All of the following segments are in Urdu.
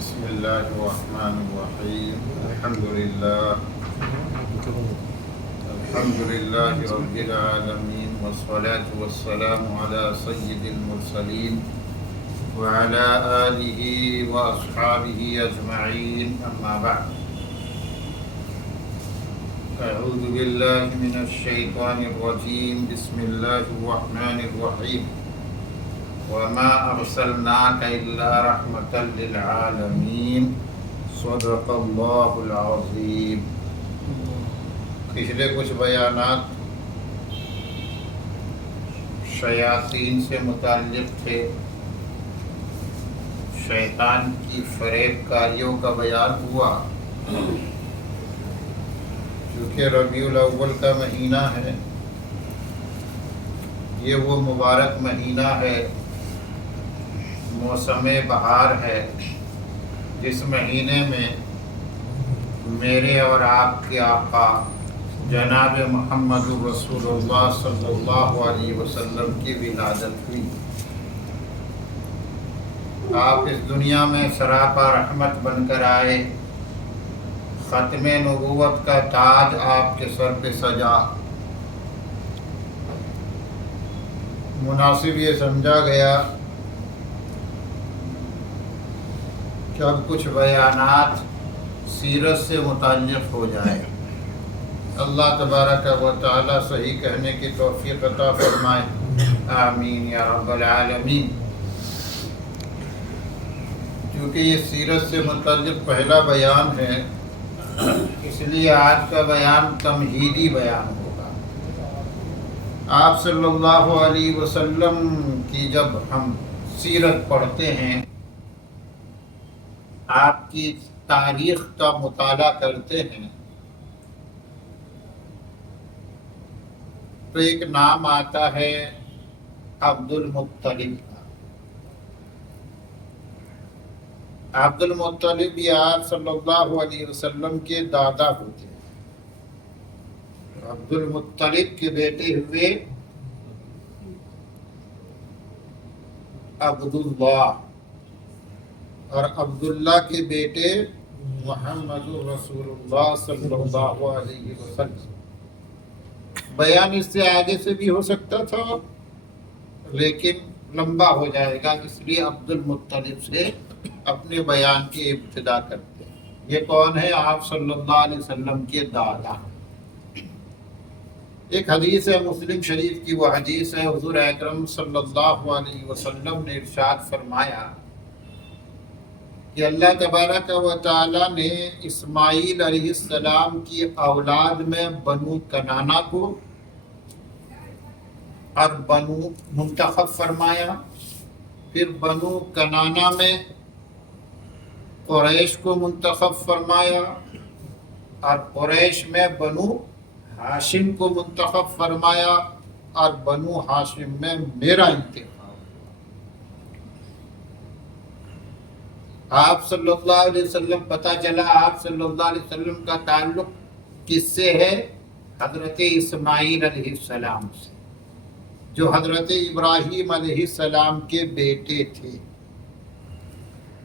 بسم الله الرحمن الرحيم الحمد لله رب العالمين والصلاة والسلام على سيد المرسلين وعلى آله وأصحابه أجمعين أما بعد أعوذ بالله من الشيطان الرجيم بسم الله الرحمن الرحيم وما أرسلناك إلا رحمة للعالمين صدق اللہ العظیم۔ پچھلے کچھ بیانات شیاطین سے متعلق تھے، شیطان کی فریب کاریوں کا بیان ہوا۔ چونکہ ربیع الاول کا مہینہ ہے، یہ وہ مبارک مہینہ ہے، موسم بہار ہے، جس مہینے میں میرے اور آپ کے آقا جناب محمد رسول اللہ صلی اللہ علیہ وسلم کی ولادت ہوئی۔ آپ اس دنیا میں سراپا رحمت بن کر آئے، ختم نبوت کا تاج آپ کے سر پہ سجا۔ مناسب یہ سمجھا گیا کہ اب کچھ بیانات سیرت سے متعلق ہو جائے۔ اللہ تبارک و تعالی صحیح کہنے کی توفیق عطا فرمائے، آمین یا رب العالمین۔ کیونکہ یہ سیرت سے متعلق پہلا بیان ہے، اس لیے آج کا بیان تمہیدی بیان ہوگا۔ آپ صلی اللہ علیہ وسلم کی جب ہم سیرت پڑھتے ہیں، آپ کی تاریخ کا مطالعہ کرتے ہیں، تو ایک نام آتا ہے عبد المطلب کا۔ عبد المطلب یہ آپ صلی اللہ علیہ وسلم کے دادا ہوتے ہیں۔ عبد المطلب کے بیٹے ہوئے عبداللہ، اور عبداللہ کے بیٹے محمد رسول اللہ صلی اللہ علیہ وسلم۔ بیان اس سے آگے سے بھی ہو سکتا تھا، لیکن لمبا ہو جائے گا، اس لیے عبد المطلب سے اپنے بیان کی ابتدا کرتے ہیں۔ یہ کون ہے؟ آپ صلی اللہ علیہ وسلم کے دادا۔ ایک حدیث ہے مسلم شریف کی، وہ حدیث ہے حضور اکرم صلی اللہ علیہ وسلم نے ارشاد فرمایا کہ اللہ تبارک و تعالی نے اسماعیل علیہ السلام کی اولاد میں بنو کنانہ کو اور بنو منتخب فرمایا، پھر بنو کنانہ میں قریش کو منتخب فرمایا، اور قریش میں بنو ہاشم کو منتخب فرمایا، اور بنو ہاشم میں میرا انتخاب۔ آپ صلی اللہ علیہ وسلم، پتہ چلا آپ صلی اللہ علیہ وسلم کا تعلق کس سے ہے؟ حضرت اسماعیل علیہ السلام سے، جو حضرت ابراہیم علیہ السلام کے بیٹے تھے۔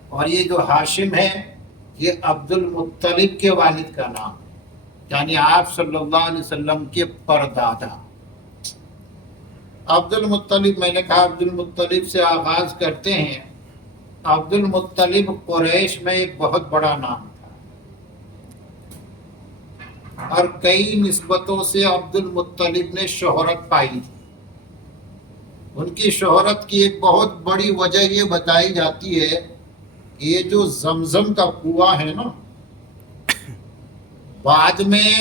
اور یہ جو ہاشم ہے، یہ عبد المطلب کے والد کا نام ہے، یعنی آپ صلی اللہ علیہ وسلم کے پردادا۔ عبد المطلب، میں نے کہا عبد المطلب سے آغاز کرتے ہیں۔ عبد المطلب قریش میں ایک بہت بڑا نام تھا، اور کئی نسبتوں سے عبد المطلب نے شہرت پائی تھی۔ ان کی شہرت کی ایک بہت بڑی وجہ یہ بتائی جاتی ہے، یہ جو زمزم کا کنواں ہے نا، بعد میں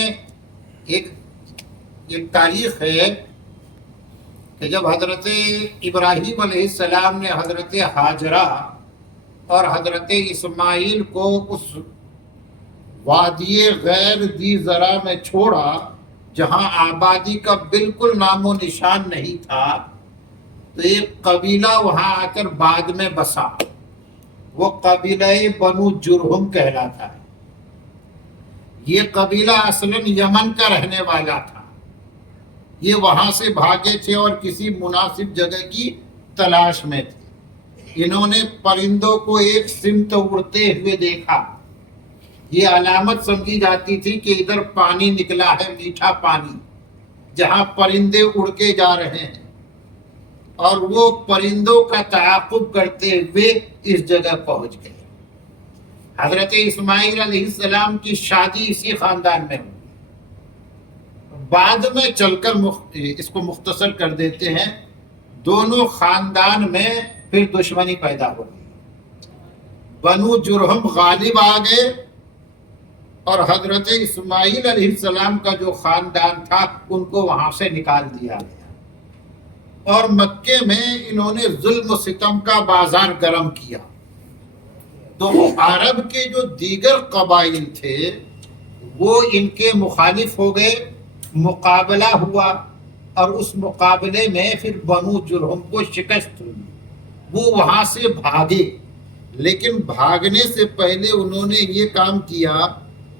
ایک تاریخ ہے کہ جب حضرت ابراہیم علیہ السلام نے حضرت ہاجرہ اور حضرت اسماعیل کو اس وادی غیر ذی زرع میں چھوڑا، جہاں آبادی کا بالکل نام و نشان نہیں تھا، تو ایک قبیلہ وہاں آ کر بعد میں بسا۔ وہ قبیلہ بنو جرہم کہلاتا ہے۔ یہ قبیلہ اصلاً یمن کا رہنے والا تھا، یہ وہاں سے بھاگے تھے اور کسی مناسب جگہ کی تلاش میں تھے۔ انہوں نے پرندوں کو ایک سمت اڑتے ہوئے دیکھا. یہ علامت سمجھی جاتی تھی کہ ادھر پانی نکلا ہے، میٹھا پانی، جہاں پرندے اڑ کے جا رہے ہیں، اور وہ پرندوں کا تعاقب کرتے ہوئے اس جگہ پہنچ گئے. حضرت اسماعیل علیہ السلام کی شادی اسی خاندان میں ہوئی. بعد میں چل کر اس کو مختصر کر دیتے ہیں، دونوں خاندان میں پھر دشمنی پیدا ہو گئی. بنو جرہم غالب آ گئے اور حضرت اسماعیل علیہ السلام کا جو خاندان تھا ان کو وہاں سے نکال دیا گیا، اور مکے میں انہوں نے ظلم و ستم کا بازار گرم کیا. تو عرب کے جو دیگر قبائل تھے وہ ان کے مخالف ہو گئے، مقابلہ ہوا، اور اس مقابلے میں پھر بنو جرہم کو شکست ہوئی. وہ وہاں سے بھاگے، لیکن بھاگنے سے پہلے انہوں نے یہ کام کیا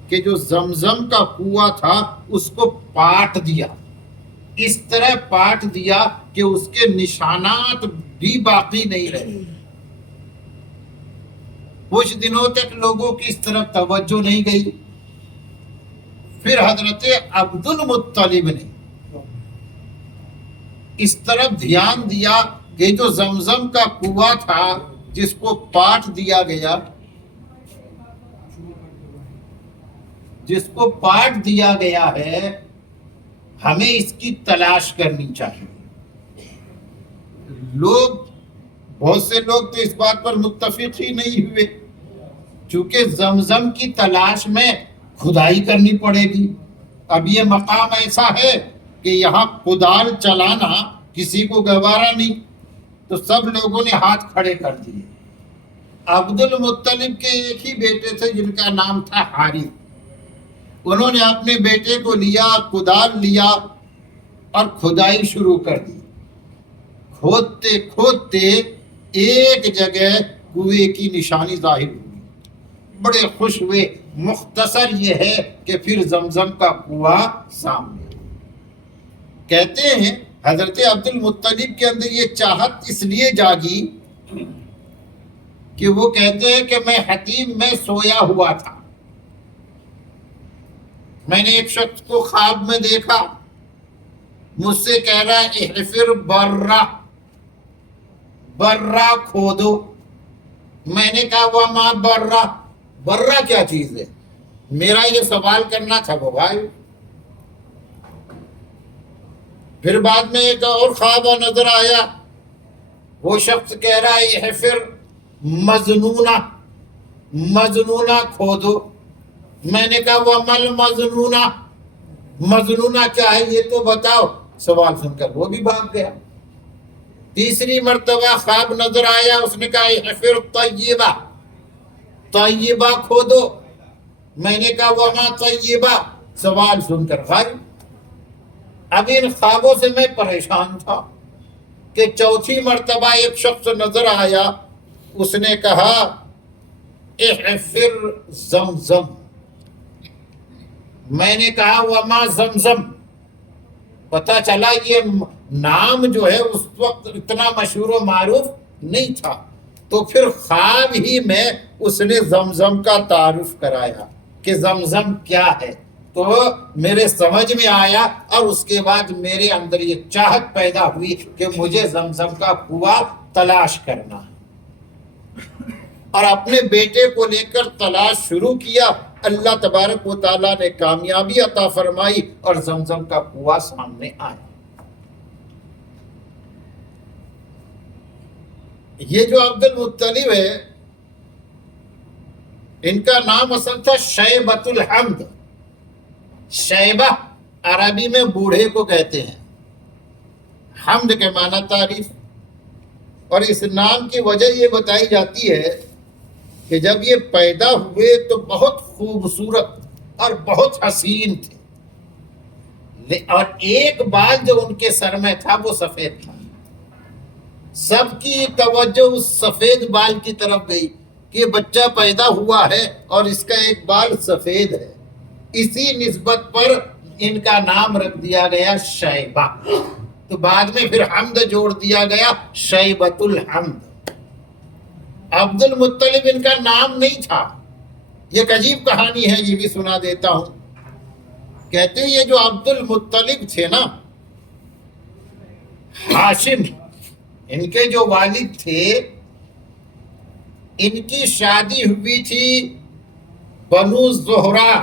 کہ جو زمزم کا کنواں تھا اس کو پاٹ دیا. اس طرح پاٹ دیا کہ اس کے نشانات بھی باقی نہیں رہے. کچھ دنوں تک لوگوں کی اس طرف توجہ نہیں گئی. پھر حضرت عبد المطلب نے اس طرف دھیان دیا کہ جو زمزم کا کنواں تھا جس کو پاٹ دیا گیا، جس کو پاٹ دیا گیا ہے، ہمیں اس کی تلاش کرنی چاہیے. بہت سے لوگ تو اس بات پر متفق ہی نہیں ہوئے، چونکہ زمزم کی تلاش میں کھدائی کرنی پڑے گی. اب یہ مقام ایسا ہے کہ یہاں کدال چلانا کسی کو گوارا نہیں، تو سب لوگوں نے ہاتھ کھڑے کر دیے. عبد المطلب کے ایک ہی بیٹے تھے جن کا نام تھا حارث. انہوں نے اپنے بیٹے کو لیا، کدال لیا اور کھدائی شروع کر دی. کھودتے کھودتے ایک جگہ کنویں کی نشانی ظاہر ہوئی. بڑے خوش ہوئے. مختصر یہ ہے کہ پھر زمزم کا کنواں سامنے. کہتے ہیں حضرت عبد المطلب کے اندر یہ چاہت اس لیے جاگی کہ وہ کہتے ہیں کہ میں حتیم میں سویا ہوا تھا. میں نے ایک شخص کو خواب میں دیکھا، مجھ سے کہہ رہا ہے احفر برہ کھودو. میں نے کہا وما برہ کیا چیز ہے؟ میرا یہ سوال کرنا تھا وہ بھائی. پھر بعد میں ایک اور خواب نظر آیا، وہ شخص کہہ رہا ہے احفر مجنونہ کھودو. میں نے کہا ومل مجنونہ کیا ہے یہ تو بتاؤ. سوال سن کر وہ بھی بھاگ گیا. تیسری مرتبہ خواب نظر آیا، اس نے کہا احفر طیبہ کھودو. میں نے کہا وما طیبہ. سوال سن کر غائب. اب ان خوابوں سے میں پریشان تھا کہ چوتھی مرتبہ ایک شخص نظر آیا، اس نے کہا احفر زمزم. میں نے کہا وما زمزم. پتہ چلا یہ نام جو ہے اس وقت اتنا مشہور و معروف نہیں تھا. تو پھر خواب ہی میں اس نے زمزم کا تعارف کرایا کہ زمزم کیا ہے. تو میرے سمجھ میں آیا، اور اس کے بعد میرے اندر یہ چاہت پیدا ہوئی کہ مجھے زمزم کا کنواں تلاش کرنا ہے، اور اپنے بیٹے کو لے کر تلاش شروع کیا. اللہ تبارک و تعالیٰ نے کامیابی عطا فرمائی اور زمزم کا کنواں سامنے آیا. یہ جو عبد المطلب ہے، ان کا نام اصل تھا شیبۃ الحمد. شیبہ عربی میں بوڑھے کو کہتے ہیں، حمد کے معنی تعریف. اور اس نام کی وجہ یہ بتائی جاتی ہے کہ جب یہ پیدا ہوئے تو بہت خوبصورت اور بہت حسین تھے، اور ایک بال جو ان کے سر میں تھا وہ سفید تھا. سب کی توجہ اس سفید بال کی طرف گئی کہ یہ بچہ پیدا ہوا ہے اور اس کا ایک بال سفید ہے. اسی نسبت پر ان کا نام رکھ دیا گیا شیبہ. تو بعد میں پھر حمد جوڑ دیا گیا، شیبۃ الحمد. عبد المطلب ان کا نام نہیں تھا. یہ ایک عجیب کہانی ہے، یہ بھی سنا دیتا ہوں. کہتے ہیں یہ جو عبد المطلب تھے نا، ہاشم ان کے جو والد تھے، ان کی شادی ہوئی تھی بنو زہرہ،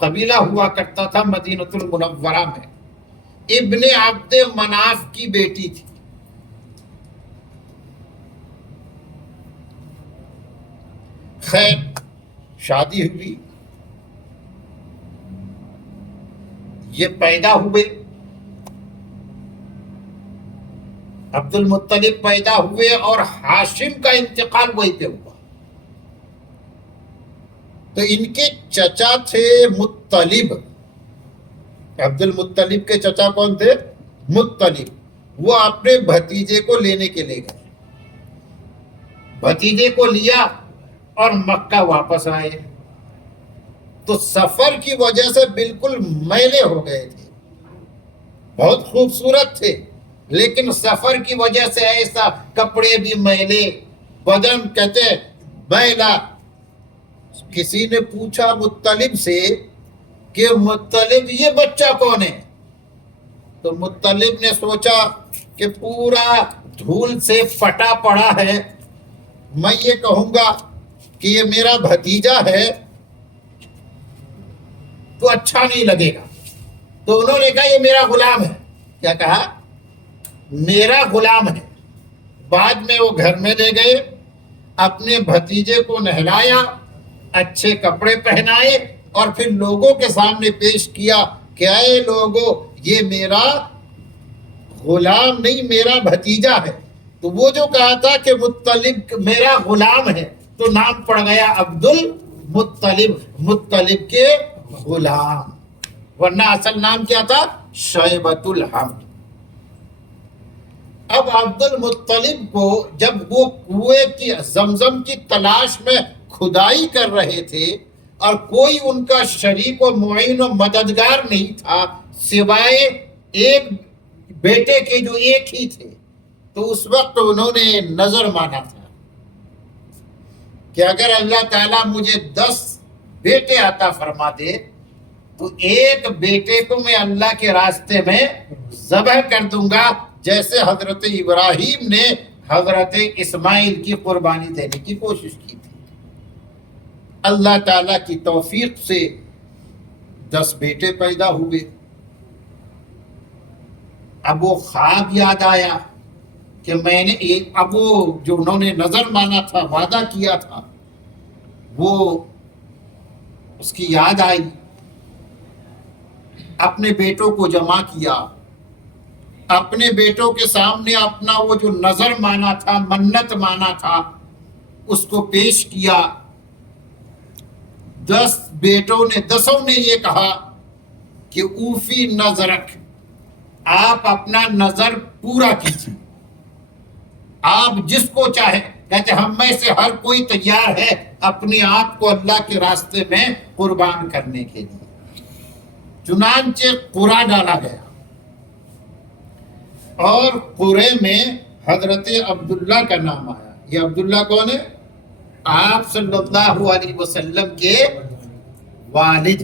قبیلہ ہوا کرتا تھا مدینۃ المنورہ میں، ابن عبد مناف کی بیٹی تھی. خیر شادی ہوئی، یہ پیدا ہوئے، عبد المطلب پیدا ہوئے اور ہاشم کا انتقال وہی پہ ہوا. تو ان کے چچا تھے مطلب، عبد المطلب کے چچا کون تھے؟ مطلب. وہ اپنے بھتیجے کو لینے کے لیے گئے، بھتیجے کو لیا اور مکہ واپس آئے. تو سفر کی وجہ سے بالکل میلے ہو گئے تھے، بہت خوبصورت تھے لیکن سفر کی وجہ سے ایسا، کپڑے بھی میلے، بدن کہتے میلا. کسی نے پوچھا مطلب سے کہ مطلب یہ بچہ کون ہے؟ تو مطلب نے سوچا کہ پورا دھول سے پھٹا پڑا ہے، میں یہ کہوں گا کہ یہ میرا بھتیجا ہے تو اچھا نہیں لگے گا. تو انہوں نے کہا یہ میرا غلام ہے. کیا کہا؟ میرا غلام ہے. بعد میں وہ گھر میں لے گئے، اپنے بھتیجے کو نہلایا، اچھے کپڑے پہنائے اور پھر لوگوں کے سامنے پیش کیا کہ اے لوگوں، یہ میرا غلام نہیں، میرا بھتیجا ہے. تو وہ جو کہا تھا کہ مطلب میرا غلام ہے، تو نام پڑ گیا عبد المطلب، مطلب کے غلام. ورنہ اصل نام کیا تھا؟ شیبۃ الحمد. اب عبد المطلب کو جب وہ کنویں کی زمزم کی تلاش میں کھدائی کر رہے تھے اور کوئی ان کا شریک و معین و مددگار نہیں تھا سوائے ایک بیٹے کے جو ایک ہی تھے، تو اس وقت انہوں نے نظر مانا تھا کہ اگر اللہ تعالیٰ مجھے 10 بیٹے عطا فرما دے تو ایک بیٹے کو میں اللہ کے راستے میں ذبح کر دوں گا، جیسے حضرت ابراہیم نے حضرت اسماعیل کی قربانی دینے کی کوشش کی تھی. اللہ تعالیٰ کی توفیق سے 10 بیٹے پیدا ہوئے. اب وہ خواب یاد آیا کہ میں نے اب وہ جو انہوں نے نظر مانا تھا، وعدہ کیا تھا، وہ اس کی یاد آئی. اپنے بیٹوں کو جمع کیا، اپنے بیٹوں کے سامنے اپنا وہ جو نظر مانا تھا، منت مانا تھا، اس کو پیش کیا. 10 بیٹوں نے، 10 نے یہ کہا کہ اوفی نظرک، آپ اپنا نظر پورا کیجیے، آپ جس کو چاہے. کہتے ہم میں سے ہر کوئی تیار ہے اپنے آپ کو اللہ کے راستے میں قربان کرنے کے لیے. چنانچہ قرعہ ڈالا گیا اور قرعے میں حضرت عبداللہ کا نام آیا. یہ عبداللہ کون ہے؟ آپ صلی اللہ علیہ وسلم کے والد.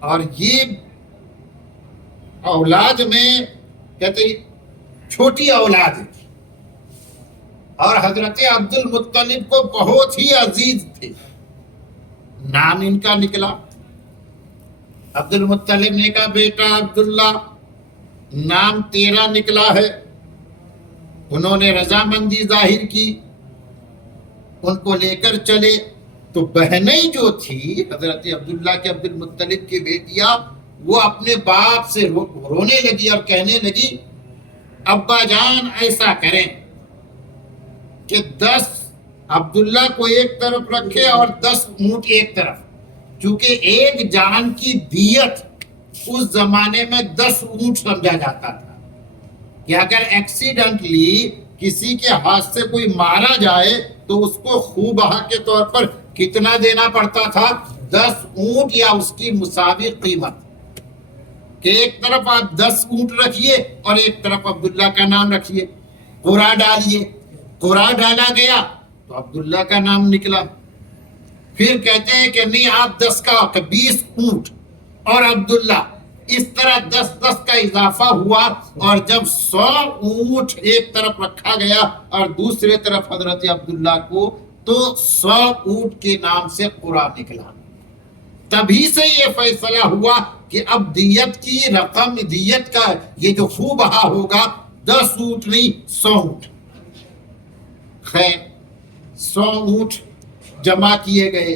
اور یہ اولاد میں کہتے چھوٹی اولاد ہے، اور حضرت عبد المطلب کو بہت ہی عزیز تھے. نام ان کا نکلا، عبد المطلب نے کہا بیٹا عبداللہ، نام تیرا نکلا ہے. انہوں نے رضامندی ظاہر کی، ان کو لے کر چلے. تو بہنیں جو تھی حضرت عبداللہ کے، عبد المطلب کی بیٹیاں، وہ اپنے باپ سے رونے لگی اور کہنے لگی ابا جان ایسا کریں کہ 10 عبداللہ کو ایک طرف رکھے اور 10 اونٹ ایک طرف. چونکہ ایک جان کی دیت اس زمانے میں 10 اونٹ سمجھا جاتا تھا کہ اگر ایکسیڈنٹلی کسی کے ہاتھ سے کوئی مارا جائے تو اس کو خوب حق کے طور پر کتنا دینا پڑتا تھا؟ 10 اونٹ یا اس کی مساوی قیمت. کہ ایک طرف آپ 10 اونٹ رکھیے اور ایک طرف عبداللہ کا نام رکھیے، قرا ڈالیے، قرا ڈالا گیا تو عبداللہ کا نام نکلا۔ پھر کہتے ہیں کہ نہیں، آپ 10 کا 20 اونٹ اور عبداللہ، اس طرح 10 کا اضافہ ہوا، اور جب 100 اونٹ ایک طرف رکھا گیا اور دوسرے طرف حضرت عبداللہ کو، تو 100 اونٹ کے نام سے قرآن نکلا۔ تبھی سے یہ فیصلہ ہوا کہ اب دیت کی رقم، دیت کا یہ جو خو بہا ہوگا 10 اونٹ نہیں 100 اونٹ۔ خیر 100 اونٹ جمع کیے گئے۔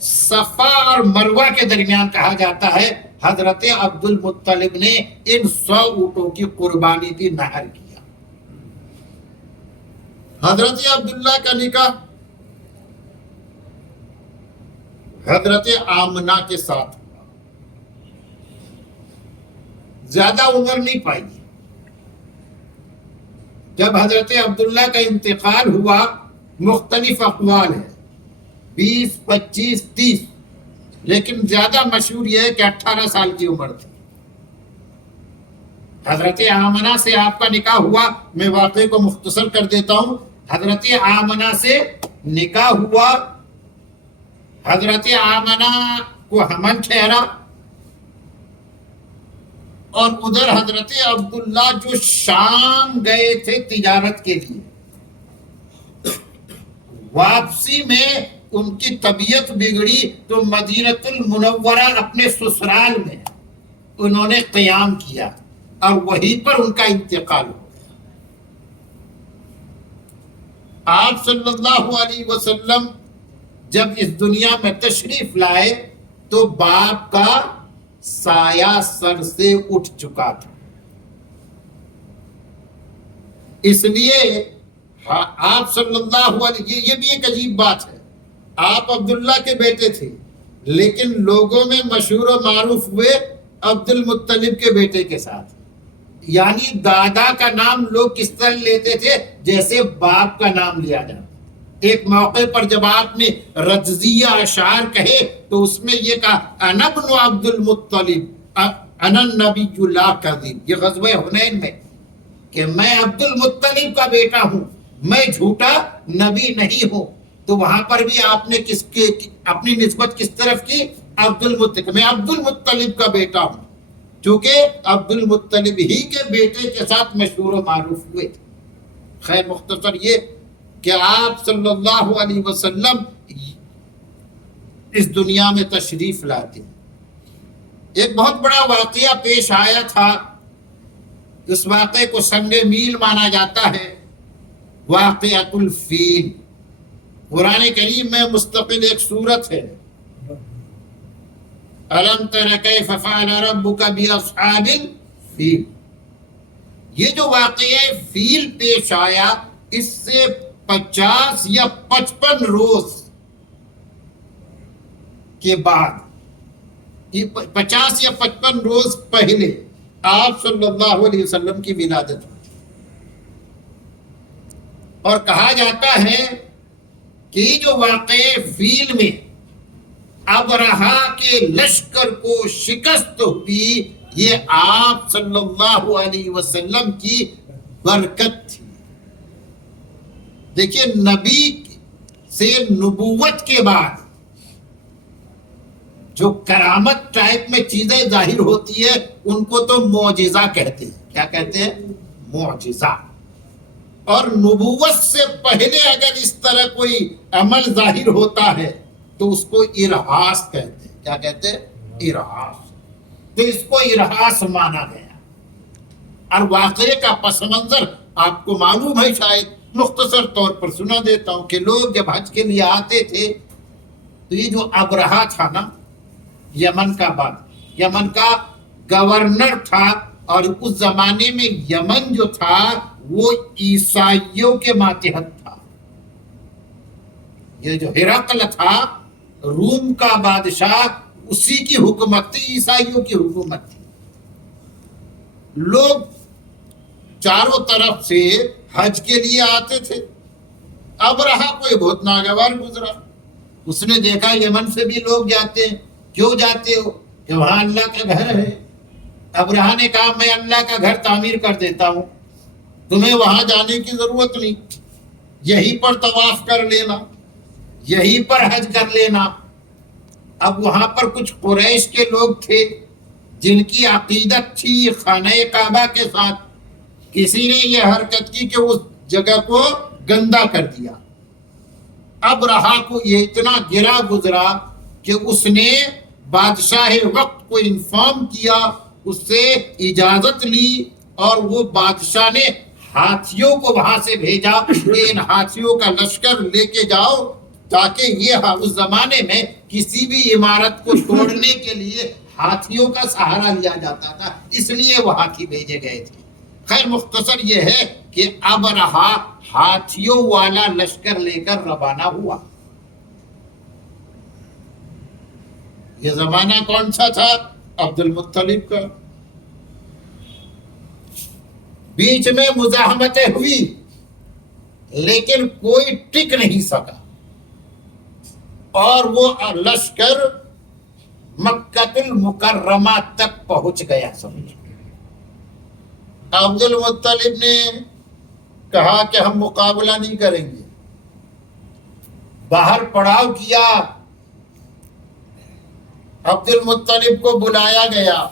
صفا اور مروہ کے درمیان کہا جاتا ہے حضرت عبد المطلب نے ان 100 اونٹوں کی قربانی دی، نحر کیا۔ حضرت عبداللہ کا نکاح حضرت آمنہ کے ساتھ ہوا، زیادہ عمر نہیں پائی۔ جب حضرت عبداللہ کا انتقال ہوا، مختلف اقوال ہیں، 20، 25، 30، لیکن زیادہ مشہور یہ ہے کہ 18 سال کی عمر تھی۔ حضرت آمنہ سے آپ کا نکاح ہوا۔ میں واقعے کو مختصر کر دیتا ہوں۔ حضرت آمنہ سے نکاح ہوا، حضرت آمنہ کو حمل ٹھہرا، اور ادھر حضرت عبداللہ جو شام گئے تھے تجارت کے لیے، واپسی میں ان کی طبیعت بگڑی تو مدینہ المنورہ اپنے سسرال میں انہوں نے قیام کیا، اور وہیں پر ان کا انتقال ہو گیا۔ آپ صلی اللہ علیہ وسلم جب اس دنیا میں تشریف لائے تو باپ کا سایہ سر سے اٹھ چکا تھا۔ اس لیے آپ صلی اللہ علیہ، یہ بھی ایک عجیب بات ہے، آپ عبداللہ کے بیٹے تھے لیکن لوگوں میں مشہور و معروف ہوئے عبد المطلب کے بیٹے کے ساتھ۔ یعنی دادا کا نام لوگ کس طرح لیتے تھے؟ جیسے باپ کا نام لیا جاتا۔ ایک موقع پر جب آپ نے رجزیہ اشعار کہے تو اس میں یہ کہا انا ابن عبد المطلب انا النبی لا کذب، یہ غزوہ حنین میں، کہ میں عبد المطلب کا بیٹا ہوں، میں جھوٹا نبی نہیں ہوں۔ تو وہاں پر بھی آپ نے اپنی نسبت کس طرف کی؟ عبد المطلب، میں عبد المطلب کا بیٹا ہوں، چونکہ عبد المطلب ہی کے بیٹے کے ساتھ مشہور و معروف ہوئے تھے۔ خیر مختصر یہ کہ آپ صلی اللہ علیہ وسلم اس دنیا میں تشریف لاتے ہیں۔ ایک بہت بڑا واقعہ پیش آیا تھا، اس واقعے کو سنگ میل مانا جاتا ہے، واقعۃ الفیل۔ قرآن کریم میں مستقل ایک سورت ہے، أَلَمْ تَرَ كَيْفَ فَعَلَ رَبُّكَ بِأَصْحَابِ الْفِيلِ۔ یہ جو واقعہ فیل پیش آیا، اس سے 50 یا 55 روز کے بعد، 50 یا 55 روز پہلے آپ صلی اللہ علیہ وسلم کی ولادت ہوئی، اور کہا جاتا ہے کہ یہ جو واقعہ فیل میں ابرہہ کے لشکر کو شکست ہوئی، یہ آپ صلی اللہ علیہ وسلم کی برکت تھی۔ دیکھیے، نبی سے نبوت کے بعد جو کرامت ٹائپ میں چیزیں ظاہر ہوتی ہے ان کو تو معجزہ کہتے ہیں۔ کیا کہتے ہیں؟ معجزہ۔ اور نبوت سے پہلے اگر اس طرح کوئی عمل ظاہر ہوتا ہے تو اس کو ارہاس کہتے ہیں۔ کیا کہتے ہیں؟ ارہاس۔ تو اس کو ارہاس مانا گیا۔ اور واقعے کا پس منظر آپ کو معلوم ہے، شاید مختصر طور پر سنا دیتا ہوں کہ لوگ جب حج کے لیے آتے تھے تو یہ جو ابرہہ تھا نا، یمن کا گورنر تھا، اور اس زمانے میں یمن جو تھا وہ عیسائیوں کے ماتحت تھا۔ یہ جو ہرقل تھا روم کا بادشاہ، اسی کی حکومت تھی، عیسائیوں کی حکومت تھی۔ لوگ چاروں طرف سے حج کے لیے آتے تھے۔ ابرہہ کوئی بہت ناگوار گزرا، اس نے دیکھا یمن سے بھی لوگ جاتے ہیں، کیوں جاتے ہو؟ کہ وہاں اللہ کا گھر ہے، ابرہہ نے کہا میں اللہ کا گھر تعمیر کر دیتا ہوں، تمہیں وہاں جانے کی ضرورت نہیں، یہیں پر طواف کر لینا، یہیں پر حج کر لینا۔ اب وہاں پر کچھ قریش کے لوگ تھے جن کی عقیدت تھی خانہ کعبہ کے ساتھ، کسی نے یہ حرکت کی کہ اس جگہ کو گندا کر دیا۔ ابرہہ کو یہ اتنا گرا گزرا کہ اس نے بادشاہ وقت کو انفارم کیا، اس سے اجازت لی، اور وہ بادشاہ نے ہاتھیوں کو وہاں سے بھیجا کہ ان ہاتھیوں کا لشکر لے کے جاؤ، تاکہ یہ اس زمانے میں کسی بھی عمارت کو توڑنے کے لیے ہاتھیوں کا سہارا لیا جاتا تھا، اس لیے وہ ہاتھی بھیجے گئے تھے۔ خیر مختصر یہ ہے کہ ابرہہ ہاتھیوں والا لشکر لے کر روانہ ہوا۔ یہ زمانہ کون سا تھا؟ عبد المطلب کا۔ بیچ میں مزاحمتیں ہوئی لیکن کوئی ٹک نہیں سکا، اور وہ لشکر مکہ المکرمہ تک پہنچ گیا۔ سمجھ، عبد المطلب نے کہا کہ ہم مقابلہ نہیں کریں گے، باہر پڑاؤ کیا۔ عبد المطلب کو بلایا گیا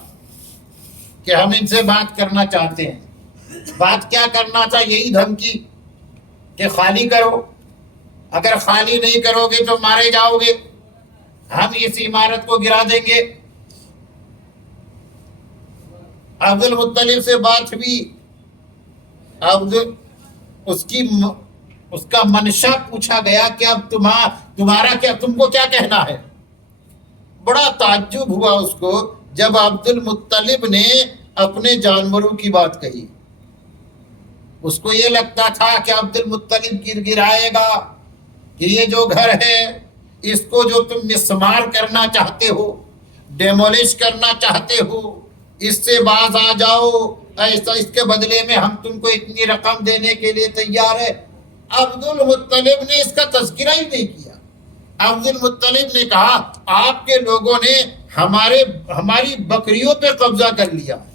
کہ ہم ان سے بات کرنا چاہتے ہیں۔ بات کیا کرنا تھا؟ یہی دھمکی کہ خالی کرو، اگر خالی نہیں کرو گے تو مارے جاؤ گے، ہم اس عمارت کو گرا دیں گے۔ عبد المطلب سے بات ہوئی، اس کا منشا پوچھا گیا کہ اب تمہارا کیا، تم کو کیا کہنا ہے؟ بڑا تعجب ہوا اس کو جب عبد المطلب نے اپنے جانوروں کی بات کہی۔ اس کو یہ لگتا تھا کہ عبد المطلب گرائے گا کہ یہ جو گھر ہے اس کو جو تم مسمار کرنا چاہتے ہو، ڈیمولش کرنا چاہتے ہو، اس سے باز آ جاؤ، ایسا اس کے بدلے میں ہم تم کو اتنی رقم دینے کے لیے تیار ہے۔ عبد المطلب نے اس کا تذکرہ ہی نہیں کیا۔ عبد المطلب نے کہا آپ کے لوگوں نے ہماری بکریوں پہ قبضہ کر لیا ہے،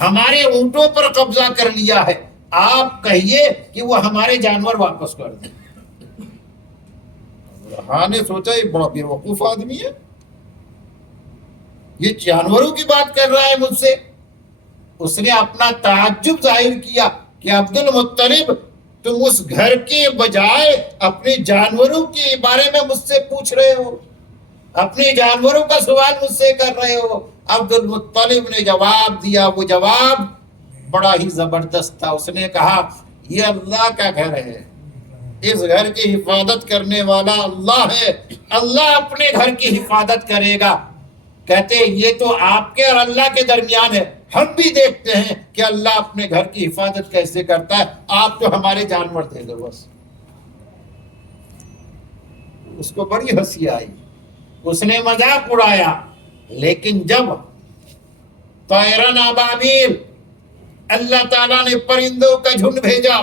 ہمارے اونٹوں پر قبضہ کر لیا ہے، آپ کہیے کہ وہ ہمارے جانور واپس کر دیں۔ ہاں نے سوچا یہ بڑا بے وقوف آدمی ہے، یہ جانوروں کی بات کر رہا ہے مجھ سے۔ اس نے اپنا تعجب ظاہر کیا کہ عبد المطلب تم اس گھر کے بجائے اپنے جانوروں کے بارے میں مجھ سے پوچھ رہے ہو، اپنے جانوروں کا سوال مجھ سے کر رہے ہو۔ عبد المطلب نے جواب دیا، وہ جواب بڑا ہی زبردست تھا۔ اس نے کہا یہ اللہ کا گھر ہے، اس گھر کی حفاظت کرنے والا اللہ ہے، اللہ اپنے گھر کی حفاظت کرے گا۔ کہتے یہ تو آپ کے اور اللہ کے درمیان ہے، ہم بھی دیکھتے ہیں کہ اللہ اپنے گھر کی حفاظت کیسے کرتا ہے، آپ تو ہمارے جانور دے دو بس۔ اس کو بڑی ہنسی آئی، اس نے مذاق اڑایا، لیکن جب طیرن ابابیل، اللہ تعالیٰ نے پرندوں کا جھنڈ بھیجا،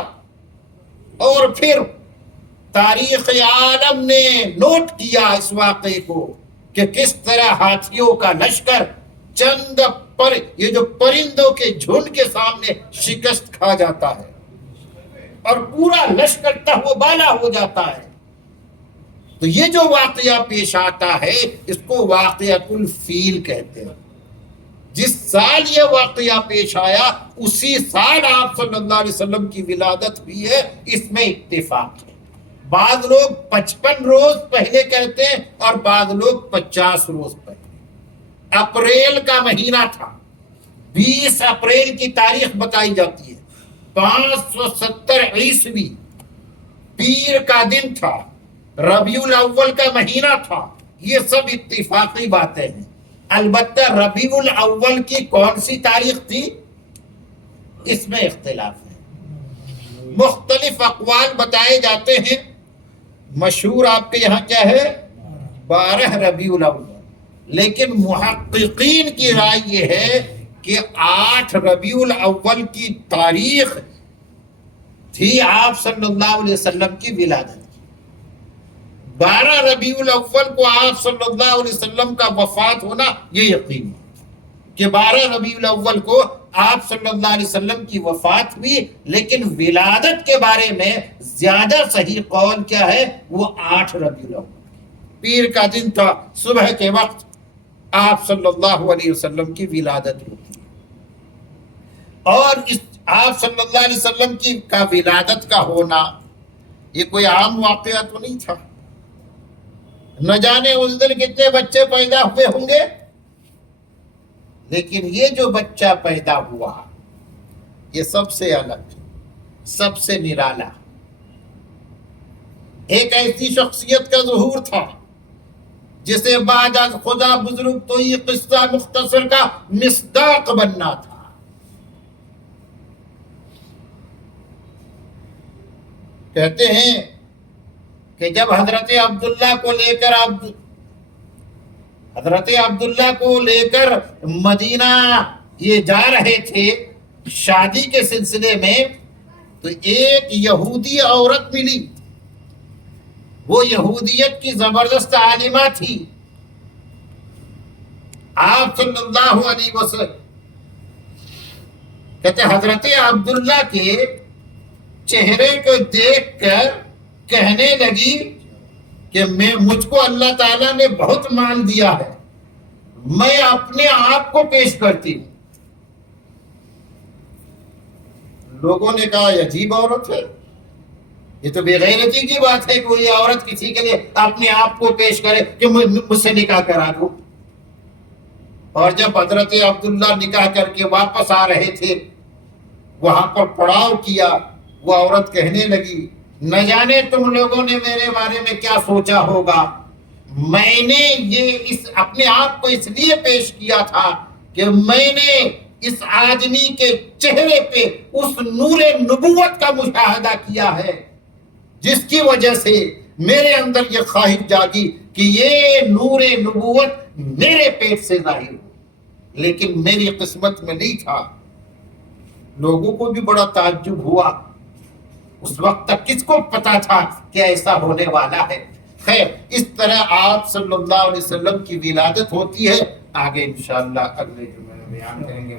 اور پھر تاریخ عالم نے نوٹ کیا اس واقعے کو کہ کس طرح ہاتھیوں کا لشکر یہ جو پرندوں کے جھنڈ کے سامنے شکست کھا جاتا ہے اور پورا لشکر تہو بالا ہو جاتا ہے۔ تو یہ جو واقعہ پیش آتا ہے اس کو واقعۃ الفیل کہتے ہیں۔ جس سال یہ واقعہ پیش آیا اسی سال آپ صلی اللہ علیہ وسلم کی ولادت ہوئی ہے، اس میں اتفاق ہے۔ بعض لوگ 55 روز پہلے کہتے ہیں اور بعض لوگ 50 روز پہلے۔ اپریل کا مہینہ تھا، 20 اپریل کی تاریخ بتائی جاتی ہے، 570 عیسوی، پیر کا دن تھا، ربیع الاول کا مہینہ تھا۔ یہ سب اتفاقی باتیں ہیں۔ البتہ ربیع الاول کی کون سی تاریخ تھی اس میں اختلاف ہے، مختلف اقوال بتائے جاتے ہیں۔ مشہور آپ کے یہاں کیا ہے؟ 12 ربیع الاول، لیکن محققین کی رائے یہ ہے کہ 8 ربیع الاول کی تاریخ تھی آپ صلی اللہ علیہ وسلم کی ولادت، 12 ربیع الاول کو آپ صلی اللہ علیہ وسلم کا وفات ہونا یہ یقین ہے۔ کہ 12 ربیع الاول کو آپ صلی اللہ علیہ وسلم کی وفات ہوئی، لیکن ولادت کے بارے میں زیادہ صحیح قول کیا ہے؟ وہ 8 ربیع الاول پیر کا دن تھا، صبح کے وقت آپ صلی اللہ علیہ وسلم کی ولادت ہوئی۔ اور اس آپ صلی اللہ علیہ وسلم کی کا ولادت کا ہونا یہ کوئی عام واقعہ تو نہیں تھا۔ نہ جانے اس دن کتنے بچے پیدا ہوئے ہوں گے، لیکن یہ جو بچہ پیدا ہوا یہ سب سے الگ، سب سے نرالا، ایک ایسی شخصیت کا ظہور تھا جسے بعد از خدا بزرگ تو یہ قصہ مختصر کا مصداق بننا تھا۔ کہتے ہیں کہ جب حضرت عبداللہ کو لے کر مدینہ یہ جا رہے تھے شادی کے سلسلے میں، تو ایک یہودی عورت ملی، وہ یہودیت کی زبردست عالمہ تھی۔ آپ صلی اللہ علیہ وسلم کہتے حضرت عبداللہ کے چہرے کو دیکھ کر کہنے لگی کہ مجھ کو اللہ تعالیٰ نے بہت مال دیا ہے، میں اپنے آپ کو پیش کرتی ہوں۔ لوگوں نے کہا یہ عجیب عورت ہے، یہ تو بے غیرتی کی بات ہے کہ وہ یہ عورت کسی کے لیے اپنے آپ کو پیش کرے کہ مجھ سے نکاح کرا دو۔ اور جب حضرت عبداللہ نکاح کر کے واپس آ رہے تھے، وہاں پر پڑاؤ کیا، وہ عورت کہنے لگی نہ جانے تم لوگوں نے میرے بارے میں کیا سوچا ہوگا، میں نے یہ اپنے آپ کو اس لیے پیش کیا تھا کہ میں نے اس آدمی کے چہرے پہ اس نور نبوت کا مشاہدہ کیا ہے، جس کی وجہ سے میرے اندر یہ خواہش جاگی کہ یہ نور نبوت میرے پیٹ سے ظاہر ہو، لیکن میری قسمت میں نہیں تھا۔ لوگوں کو بھی بڑا تعجب ہوا، اس وقت تک کس کو پتا تھا کہ ایسا ہونے والا ہے۔ خیر، اس طرح آپ صلی اللہ علیہ وسلم کی ولادت ہوتی ہے۔ آگے انشاءاللہ اگلے جمعے میں بیان کریں گے۔